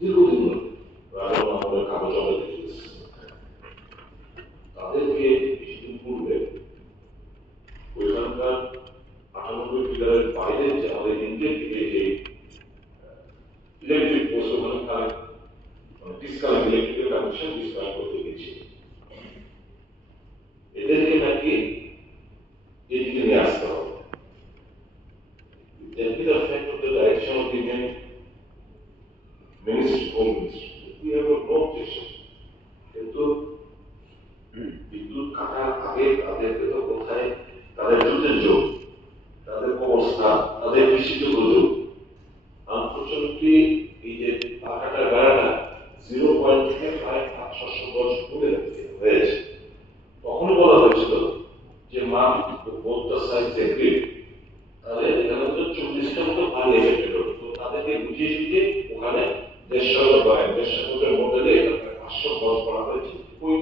দীর্ঘদিন রাজন আমাদের কাগজ দেখেছে তাদেরকে কিছুদিন পূর্বে ওইখানকার 98 ফিগারের বাইরে যে আমাদের ইন্ডিয়ান থেকে যে ইলেকট্রিক পোস্ট ওখানে ডিসকানেক্ট ইলেকট্রিকের কানেকশন ডিসকানেক্ট করতে গেছে এদেরকে নাকি এদিকে নিয়ে আসতে হবে That will affect the direction of the Indian Ministry, Home Ministry. We have no objection. কিন্তু বিদ্যুৎ কাটার আগে তাদেরকে তো কোথায় তাদের জুতের যোগ তাদের অবস্থা তাদের কৃষিজ যোগ আনফর্চুনেটলি এই যে কাটার বেড়াটা 0.5 গজ দূরে হয়েছে তখন বলা হয়েছিল যে মা বোথ দ্য সাইডস এগ্রি তাহলে এখানে তো 40টা মতো পানি এফেক্টেড হতো তো তাদেরকে বুঝিয়ে দিয়ে ওখানে 150 মডেলে 500 গজ করা হয়েছে কোই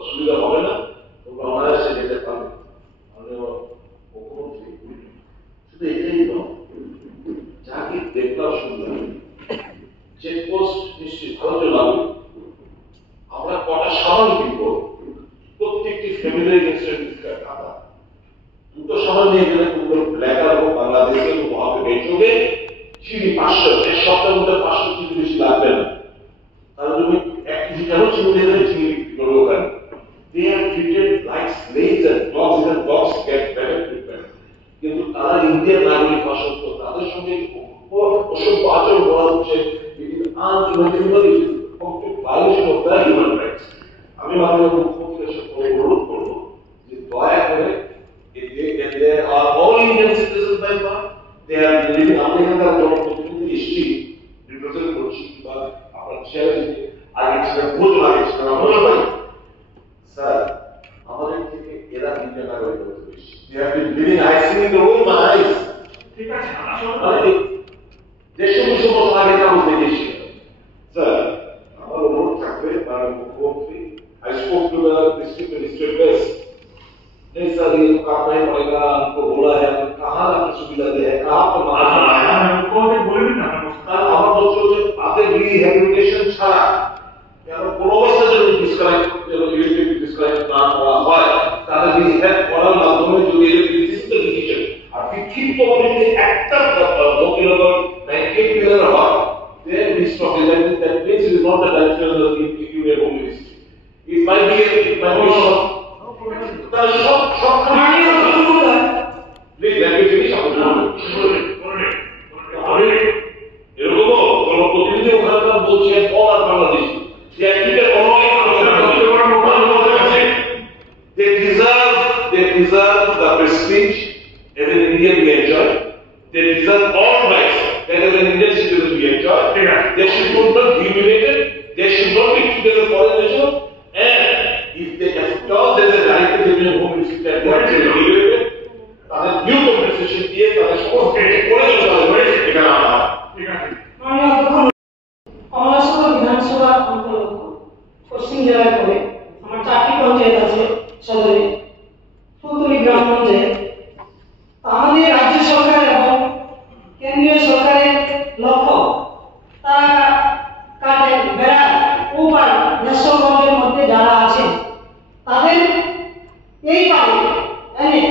অসুবিধা হবে না তোমরা অনায়াসে যেতে পারবে মাননীয় মুখ্যমন্ত্রী শুধু এটাই নয় যাকে দেখলাম শুনলাম চেকপোস্ট নিশ্চিত ভারতে লাগবে আমরা কটা সাবান কিনবো প্রত্যেকটি ফ্যামিলির ইনস্ট্যান্ট খাতা দুটো সাবান নিয়ে গেলে তোমরা ব্ল্যাকার হোক বাংলাদেশে वहां पे बेचोगे চিনি 500 এক সপ্তাহের মধ্যে 500 চিনি বেশি লাগবে না তাহলে তুমি এক কেজি কেন চিনি দেবে চিনি করবো কেন they are treated like slaves and dogs get better treatment কিন্তু তারা ইন্ডিয়ান নাগরিক ভাষণ তো তাদের সঙ্গে অসভ্য আচরণ করা হচ্ছে it is unimaginable it is complete violation of their human rights আমি মাননীয় মুখ্যমন্ত্রীর সাথে অনুরোধ করব যে দয়া করে they are all Indian citizens by birth they are living American জনপ্রতিনিধি হিস্ট্রি রিপ্রেজেন্ট করছি বা আপনার ছেলে আগে ছিলেন বহু আগে ছিলেন আমরা ভাই স্যার আমাদের থেকে এরা ইন্ডিয়ান নাগরিক হতে বেশি they have been living I see in the room my eyes ঠিক আছে আসলে দেশের সমস্ত আগে কাগজ দেখেছি স্যার আমার অনুরোধ থাকবে মাননীয় মুখ্যমন্ত্রী I spoke to the district minister नहीं सर ये तो करना ही पड़ेगा हमको बोला है कहाँ आपको सुविधा दे है कहाँ पर हमको भी बोले ना আমার বলছো যে তাদের রিহ্যাবিলিটেশন ছাড়া কেন কোন অবস্থা যদি ডিসকানেক্ট ইলেকট্রিক ডিসকানেক্ট না করা হয় তাদের রিহ্যাব করার মাধ্যমে যদি ইলেকট্রিক সিস্টেম ডিজিটাল আর বিক্ষিপ্ত ভাবে একটা দক্ষিণবঙ্গ 98 মিলিয়ন হয় then we stop electing that means it is not the direction of the Union Home Ministry it might be তার সব খালি প্লিজ let me finish আমি এরকম কোন প্রতিনিধি ওখানকার বলছেন all Bangladesh they deserve the prestige as an Indian we enjoy they deserve all rights that as an Indian citizen we enjoy they should not be humiliated they should not be treated as foreign nation and if they have told that the right to the Home Ministry that they are evaluated তাদের new compensation দিয়ে তাদের সমস্ত করে চলতে হবে এখানে আমরা ঠিক আছে কমলাসভা বিধানসভা অন্তর্গত পশ্চিম জেলায় পড়ে আমার 4টি পঞ্চায়েত আছে সদরে ফুলতলি গ্রাম পঞ্চায়েত আমাদের রাজ্য সরকার এবং কেন্দ্রীয় সরকারের লক্ষ্য তারা কাটে বেড়া উপর ন্যাশনাল মধ্যে যারা আছে তাদের এইভাবে এনে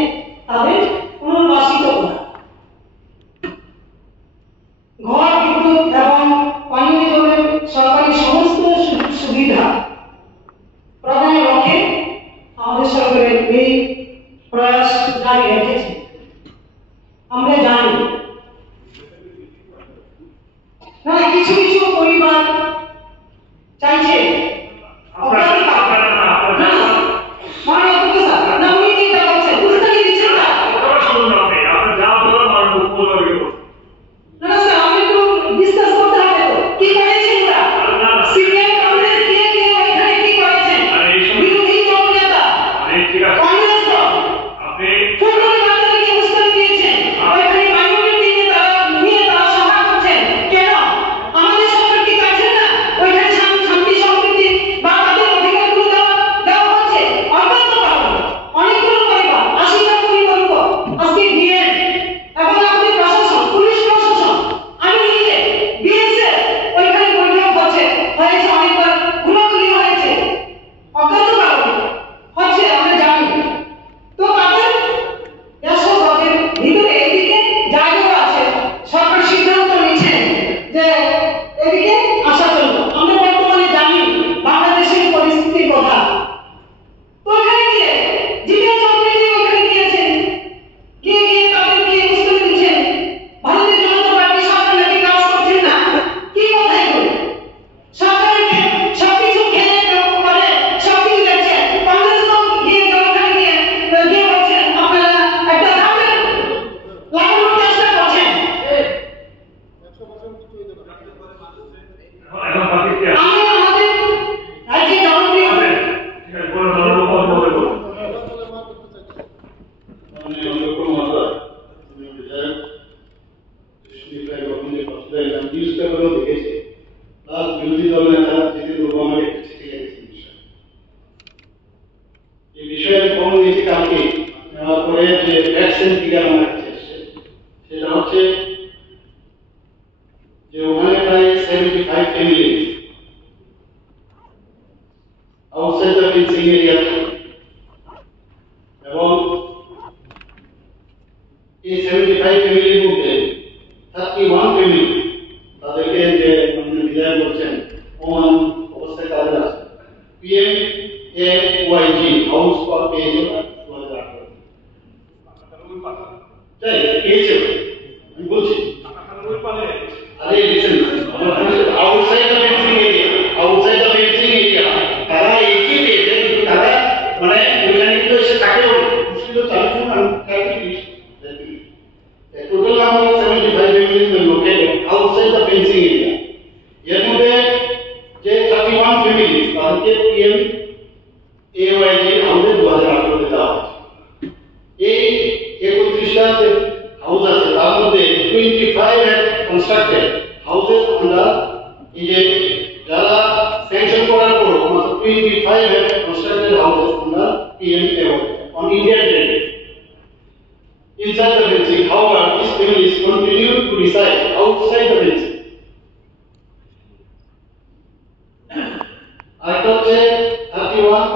তাদের পুনর্বাসিত করা ঘর বিদ্যুৎ এবং পানীয় জলের সরকারি সমস্ত সুবিধা প্রদানের লক্ষ্যে আমাদের সরকারের এই প্রয়াস জারি রেখেছে আমরা জানি না কিছু কিছু পরিবার চাইছে আমাদের সরকার কি চাইছেন এখন বাকি কি আছে? আমরা আমাদের রাজ্যে জনপ্রিয় ঠিক আছে, বলুন, বলুন, বলুন, বলুন, বলুন। বিরোধী দল নেতা জিতেন্দ্র আমাকে একটা চিঠি লিখেছেন এই বিষয়ে আমি খবর নিয়েছি কালকে নেওয়ার পরে যে ভ্যাকসিন টিকা আমার কাছে এসছে সেটা হচ্ছে যে ওখানে প্রায় 75 family outside the fencing area এবং এই 75 ফ্যামিলির মধ্যে 31 ফ্যামিলি তাদেরকে যে বিদায় করছেন ওমান অবস্থায় তাদের আছে PMAYG হাউস ফর পেয়েছে 2018 তাই পেয়েছে আমি বলছি আরে listen outside the fencing area তারা একই পেয়েছে কিন্তু তারা মানে ওইখানে কিন্তু এসে থাকে মুশকিল চালু আমি total number of 75 families were located outside the fencing area. এর মধ্যে যে 31 families তাদেরকে PMAYG হাউসে 2018 তে দেওয়া হয়েছে। এই 31টা যে হাউস আছে তার মধ্যে 25 have constructed houses under এই যে যারা স্যাংশন করার পর মাত্র 25 have constructed houses under PMAYG on Indian territory. Inside the fencing, however, these families continue to reside outside the fencing. I thought 31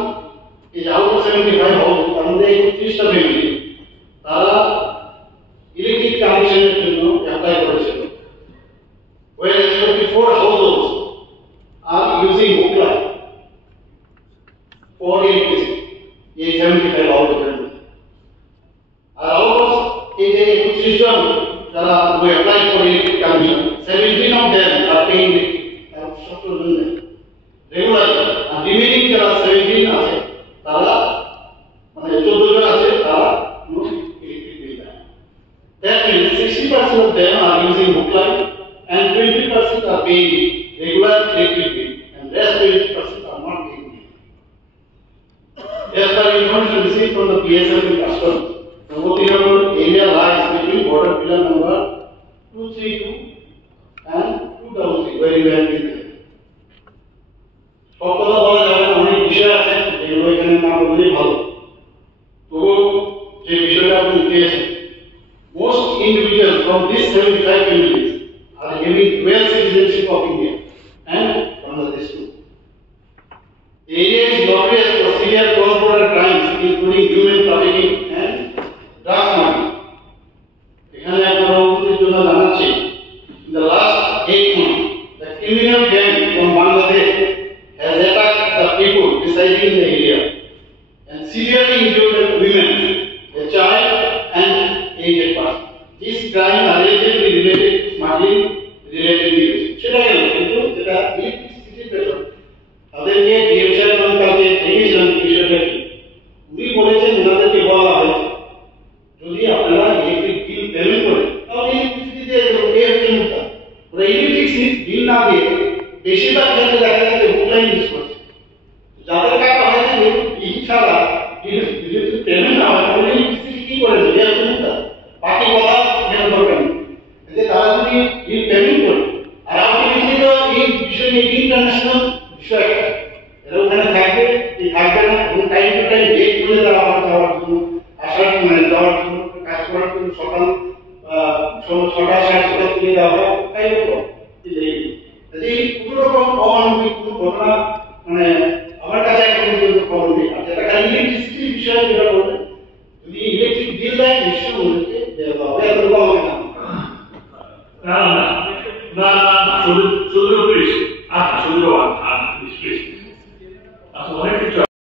is out of 75 houses, and they 30টা family. তারা electric কানেকশনের জন্য apply করেছিল। Whereas 24 households are using hook line for electricity. এই 75 houses. আর almost এই যে 25 জন যারা we apply for electric connection 17 of them are paying আর 17 জন regular আর রিমেইনিং যারা 17 আছে তারা মানে 14 জন আছে তারা নো ইলেকট্রিক বিল দেয় that means 60% of them are using hook line and 20% are paying regular electric bill and rest 20% are not paying bill. As per information received from the PSLV customers, the Motilal area lies between border pillar number 232 and 233 where you have been there. সব কথা বলা যাবে না, অনেক বিষয় আছে যেগুলো এখানে না বললেই ভালো। তবু যে বিষয়টা আপনি উঠিয়েছেন most individuals from these 75 families are having dual citizenship of India and Bangladesh too. The area is notorious for severe cross-border crimes including human trafficking and drug smuggling. এখানে আপনারা উপস্থিত জন্য জানাচ্ছি in the last 8 months the criminal gang from Bangladesh has attacked the people residing in the area and severely injured women, a child and aged person. This crime allegedly related to smuggling related issues. সেটা গেল কিন্তু যেটা ইলেকট্রিসিটির পেছনে তাদেরকে ডিএমসার কালকে দেখেছিলাম বিষয়টা কি উনি বলেছেন ওনাদেরকে বলা হয়েছে যদি আপনারা ইলেকট্রিক বিল পেমেন্ট করেন তাহলে ইলেকট্রিসিটি দিয়ে পে হচ্ছে মুক্তা ওরা ইলেকট্রিক বিল না দিয়ে বেশিরভাগ ক্ষেত্রে দেখা যাচ্ছে হুকলাইন ইউজ করছে যাদের টাকা হয়েছে এই ছাড়া যদি পেমেন্ট না হয় তাহলে ইলেকট্রিসিটি কি করে দেবে হচ্ছে মুক্তা বাকি কথা জানার দরকার নেই যে তারা যদি বিল পেমেন্ট করে আর আলটিমেটলি তো এই বিষয় নিয়ে ইন্টারন্যাশনাল বিষয় এরা ওখানে থাকবে এই থাকবে না এবং টাইম টু টাইম ডেট করে দেওয়া হবে যাওয়ার জন্য আসার মানে যাওয়ার জন্য কাজ করার জন্য সকাল 6টা 6:30 তুলে দেওয়া হয় তাই তো এই কোনো রকম অমানবিক কোনো ঘটনা মানে আমার কাছে এখন পর্যন্ত খবর নেই আর যেটা খালি ইলেকট্রিসিটির বিষয়ে যেটা বলবেন যদি ইলেকট্রিক বিল দেয় নিশ্চয়ই ওদেরকে দেওয়া হবে এত হবে না না না না না শুধু প্লিজ শুধু প্লিজ অনেক কিছু